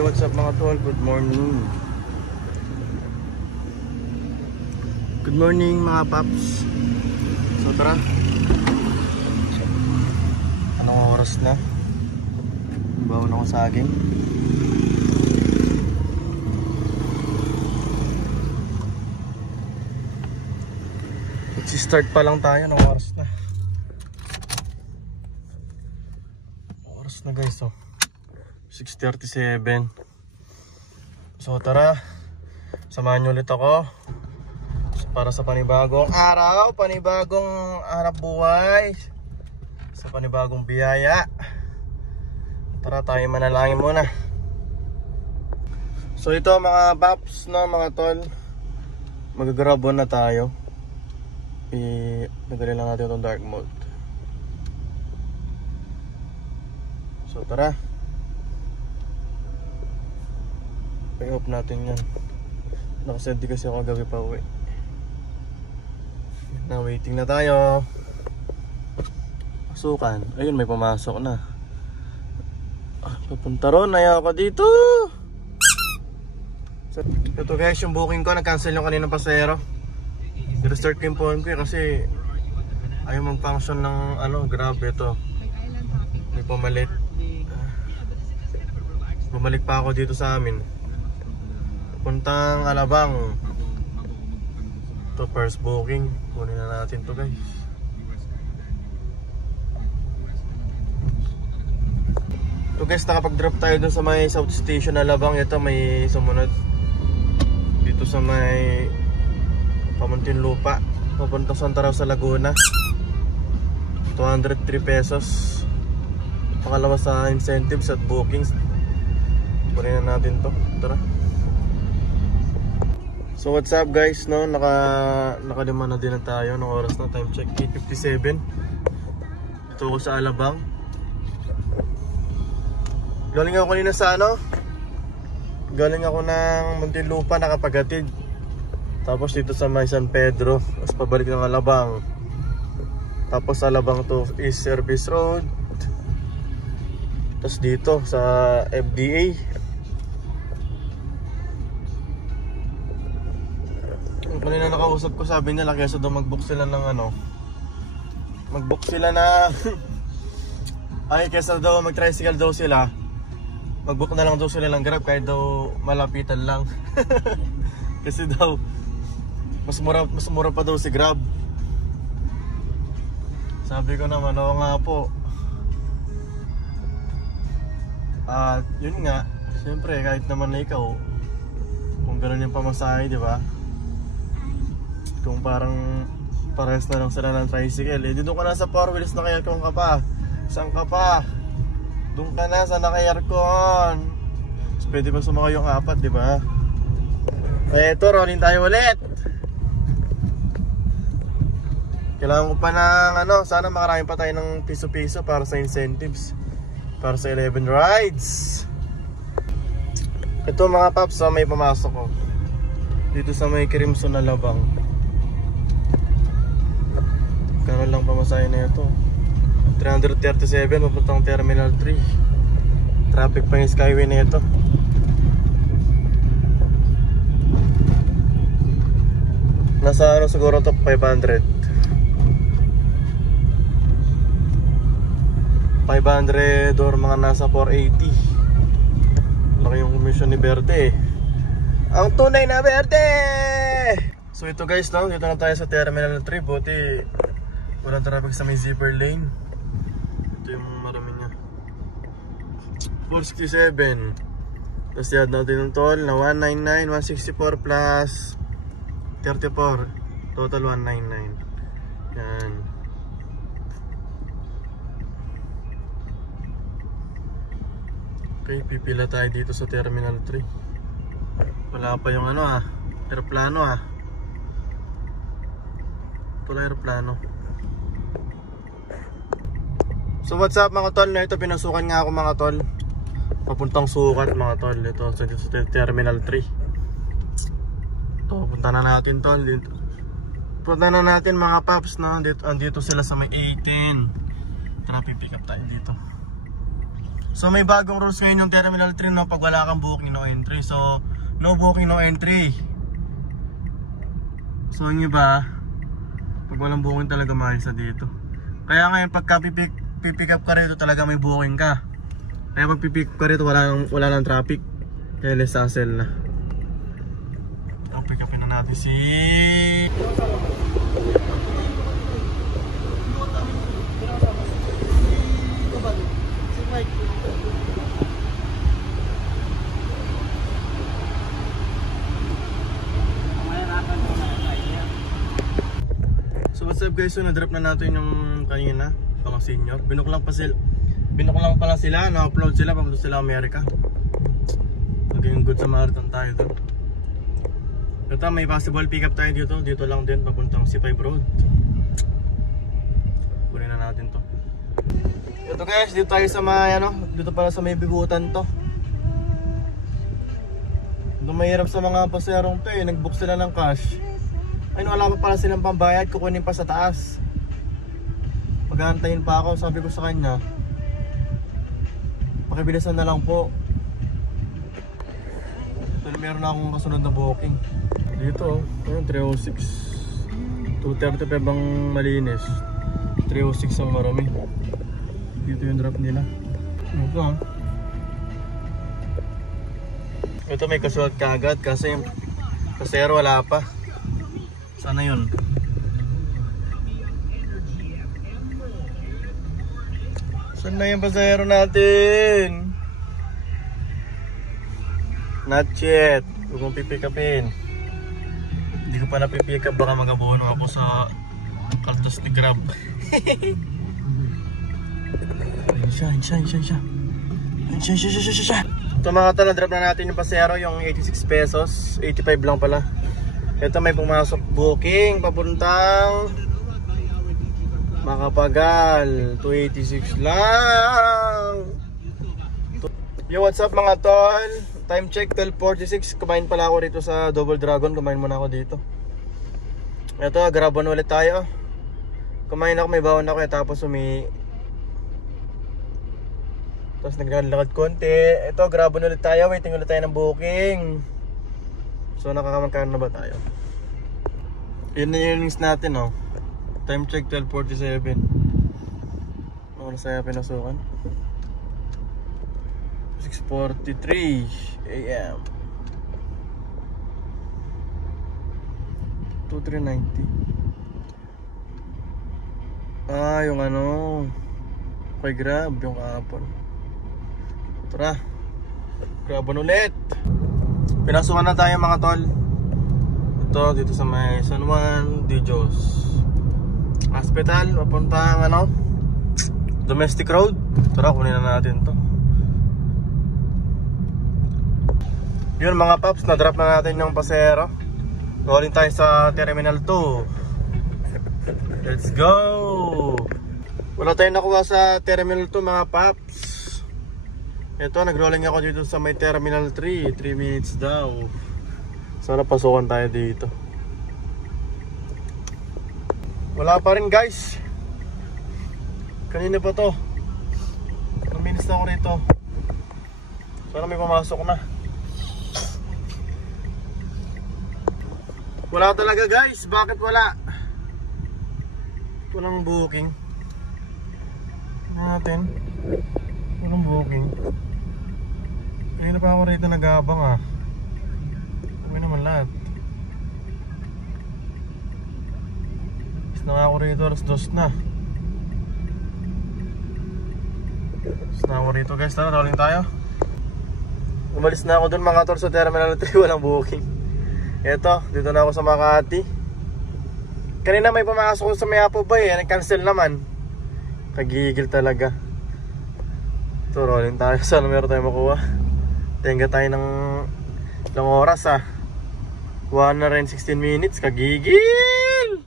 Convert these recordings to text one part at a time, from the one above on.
Yo, what's up mga tol? Good morning. Good morning mga paps. So tara. Anong oras na? Bawon ako saging. Start pa lang tayo. Anong oras na? Oras na guys, oh. 6:37. So tara, samahan nyo ulit ako para sa panibagong araw, panibagong hanap buhay, sa panibagong biyaya. Tara tayo manalangin muna. So ito mga paps, no, mga tol, mag-grab on na tayo. Nagali lang natin itong dark mode. So tara, pay off natin yan. Nakasend kasi ako gabi pa uwi. Na waiting na tayo. Pasukan. Ayun, may pumasok na. Papunta ron, ayaw ako dito. So, ito guys, yung booking ko, nag-cancel yung kaninang pasahero. I-restart ko yung phone ko kasi ayaw mag-function ng grabe ito. May pumalit. Bumalik pa ako dito sa amin. Puntang Alabang. Ito first booking. Kunin na natin to guys. Ito guys, nakapag-drop tayo dun sa may South Station Alabang. Ito may sumunod dito sa may Pamuntinlupa, papuntang Santa Rosa, Laguna. 203 pesos. Pangalawa sa incentives at bookings. Kunin na natin to. Tara. So what's up guys, no? Nakalima na din na tayo ng oras na. Time check 8:57. Ito ako sa Alabang. Galing ako kanina sa galing ako ng Muntinlupa, nakapagatid. Tapos dito sa may San Pedro, tapos pabalik ng Alabang. Tapos Alabang to East Service Road. Tapos dito sa FDA. Kanina nakausap ko, sabi nila kaysa daw mag-book sila ng mag-book sila na ay kaysa daw mag-tricycle daw sila, mag-book na lang daw sila ng Grab kahit daw malapitan lang. Kasi daw mas mura pa daw si Grab. Sabi ko naman, oo nga po. At yun nga, siyempre kahit naman na ikaw, kung gano'n yung pamasahe, di ba? Kung parang parehas na lang sila ng tricycle, eh doon ka na sa 4 wheels na kaya-aircon ka pa. Saan ka pa? Doon ka na sa naka-aircon. So, pwede pa sumakay yung 4, di ba? Eh ito, rolling tayo ulit. Kailangan ko pa ng sana makarami pa tayo ng piso-piso para sa incentives, para sa 11 rides. Ito mga paps, may pumasok ko dito sa may Crimson na Alabang. Kano lang pamasahe na ito, 337 papuntang Terminal 3. Traffic pa yung Skyway na ito. Nasa siguro to 500 or mga nasa 480. Laki yung commission ni Verde. Ang tunay na Verde! So ito guys, no? Dito na tayo sa Terminal 3. Buti walang traffic sa may zipper lane. Ito yung marami niya. 467. Tapos yad natin yung toll na 199, 164 plus 34. Total 199. Yan. Okay, pipila tayo dito sa Terminal 3. Wala pa yung aeroplano Wala aeroplano. So what's up mga tol? Ito pinasukan nga ako mga tol. Papuntang Sukat mga tol. Ito sa Terminal 3. Ito, punta na natin tol. Punta na natin mga paps, no? Andito sila sa may 18. Tara, pipick up tayo dito. So may bagong rules ngayon yung Terminal 3 no, pag wala kang booking no entry. So no booking no entry. So yung iba, pag walang booking talaga mahal sa dito. Kaya ngayon pagka pipick up ka rito talaga may booking ka. Kaya pag pipick up ka rito wala nang traffic. Kaya less hassle na. So pick upin na natin si So what's up guys, so na-drop na natin yung kanina, mga senior. Binok lang pala sila, na-upload sila, papunta sila Amerika. Maging good Samaritan tayo doon. Ito may possible pick up tayo dito lang din, papuntang C5 Road. Kunin na natin to. Ito guys, dito tayo sa may dito pala sa may bigutan to. Ito mahirap sa mga paserong to eh, nag-book sila ng cash. Ay wala pa pala silang pambayad, kukunin pa sa taas. Maghahantayin pa ako, sabi ko sa kanya pakibilisan na lang po. Dahil meron na akong kasunod na booking. Dito, ayun 306 235 ang malinis, 306 ang marami. Dito yung drop nila. Ito may kasulat kaagad kasi yung pasero wala pa. Sana yun. Saan na yung pasahero natin? Not yet. Huwag mong pipick upin. Hindi ko pa napipick up, baka magabono ako sa kaltas ni Grab. Ayun siya. Ito mga tala, drop na natin yung pasahero, yung 86 pesos. 85 lang pala. Ito may pumasok booking papuntang Makapagal, 286 lang. Yo, what's up mga tol? Time check 12:46. Kumain pala ako rito sa Double Dragon. Kumain muna ako dito. Ito, grabon ulit tayo. Kumain ako, may bawon ako tapos tapos naglalakad konti. Ito, grabon ulit tayo. Waiting ulit tayo ng booking. So nakakamagkano na ba tayo? Yun na yung earnings natin oh. Time check 12:47. Ano saya pinasukan? 6:43 AM. 2390. Yung kay Grab yung kahapon. Tara, Grabon ulit. Pinasukan na tayo mga tol. Ito dito sa may San Juan de Dios Hospital, papuntang Domestic Road. Tara, kunin na natin to. Yun mga paps, na-drop na natin yung pasero. Rolling tayo sa Terminal 2. Let's go! Wala tayong nakuha sa Terminal 2 mga paps. Ito, nag-rolling ako dito sa may Terminal 3. 3 minutes daw. Sana pasukan tayo dito. Wala pa rin guys. Kanina pa to. 2 minutes na ako rito. Sana may pumasok na. Wala talaga guys. Bakit wala? Walang booking. Ano natin? Walang booking. Kanina pa ako rito nag-aabang ah. Uwi naman lahat. Is na ako rito, alas 2 na. Is na ako rito guys, tara, rolling tayo. Umalis na ako dun mga tol sa Terminal 3, walang booking. Eto, dito na ako sa Makati. Kanina may pumasok ko sa Mayapo Bay, nag-cancel naman. Kagigil talaga. Ito, rolling tayo, sana meron tayo makuha. Tenga tayo ng ilang oras ah. 1 na rin 16 minutes, kagigil.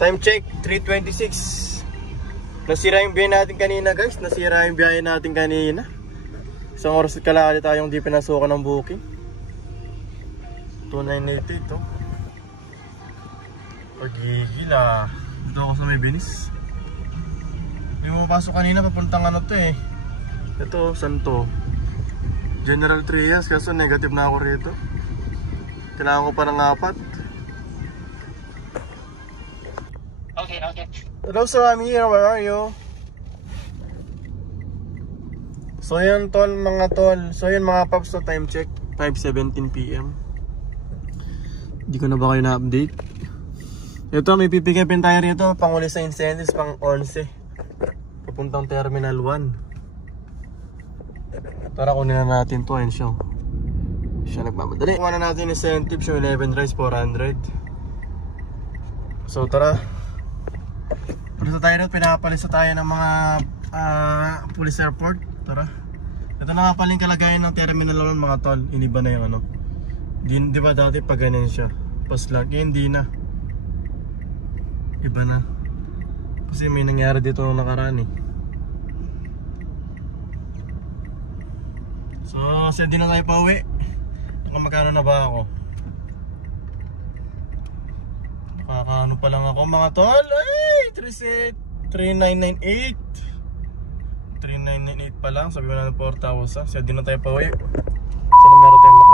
Time check 3:26. Nasira yung biyahe natin kanina guys. Nasira yung biyahe natin kanina. Isang oras at kalahati tayong di pinasukan ng booking. 2,980 ito. Pagigil ah. Dito ako sa may binis. Yung mapasok kanina papuntang to eh, Ito, saan to? General Trias, kaso negative na ako rito. Kailangan ko pa ng 4. Okay. Hello sir, I'm here. Where are you? So yan tol, mga tol. So yan mga paps, so time check 5:17 PM. Hindi ko na ba kayo na-update? Ito, may pipikipin tayo rito. Panguli sa incentives, pang 11. Papuntang Terminal 1. Tara, kunin na natin to. Ayun siya. Siya nagmamadali. Kuha na natin incentives, yung 11 rice, 400. So tara. Palisa tayo doon, pinapalisa tayo ng mga police airport. Tara. Ito na nga pala yung kalagayan ng Terminal 1 mga tol. Iniba na yung ano. Di ba dati pag ganyan siya? Paslang, hindi na. Iba na. Kasi may nangyari dito nung nakaraan eh. So, hindi na tayo pauwi. Magkano na ba ako? Ano pa lang ako mga tol? Ay! 3998 3998 pa lang. Sabi ko na ng 4,000. So, hindi na tayo pauwi. Kasi na meron tayong